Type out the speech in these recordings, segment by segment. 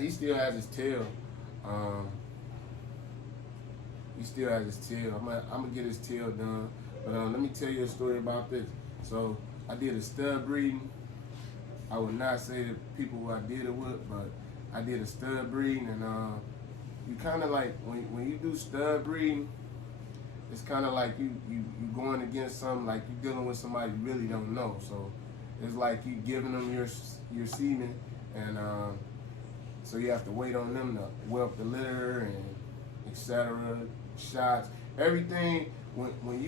He still has his tail. Um, he still has his tail. I'm gonna get his tail done. But let me tell you a story about this. So I did a stud breeding. I would not say the people who I did it with, but I did a stud breeding, and you kind of like when you do stud breeding, it's kind of like you going against something, like you dealing with somebody you really don't know. So it's like you giving them your semen, and so you have to wait on them to whelp the litter and etc. Shots, everything. When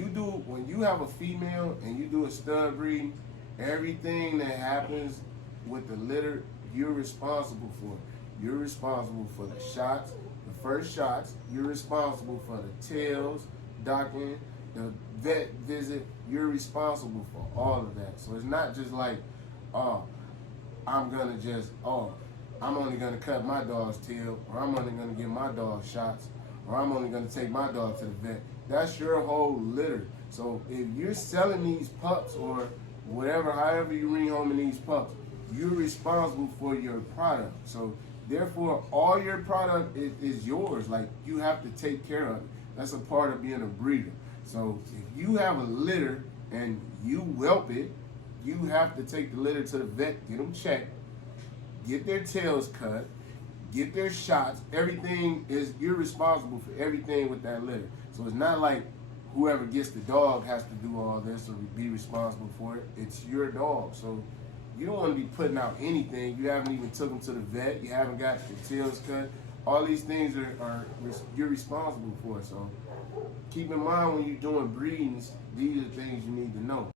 you have a female and you do a stud breeding, everything that happens with the litter, you're responsible for. You're responsible for the shots, the first shots. You're responsible for the tails, docking, the vet visit. You're responsible for all of that. So it's not just like, oh, I'm only gonna cut my dog's tail, or I'm only gonna give my dog shots, or I'm only gonna take my dog to the vet. That's your whole litter. So if you're selling these pups or whatever, however you rehoming these pups, you're responsible for your product. So therefore, all your product is yours. Like, you have to take care of it. That's a part of being a breeder. So if you have a litter and you whelp it, you have to take the litter to the vet, get them checked, get their tails cut, get their shots. Everything you're responsible for everything with that litter. So it's not like whoever gets the dog has to do all this or be responsible for it. It's your dog. So you don't want to be putting out anything. You haven't even took them to the vet. You haven't got your tails cut. All these things are you're responsible for. So keep in mind when you're doing breedings, these are things you need to know.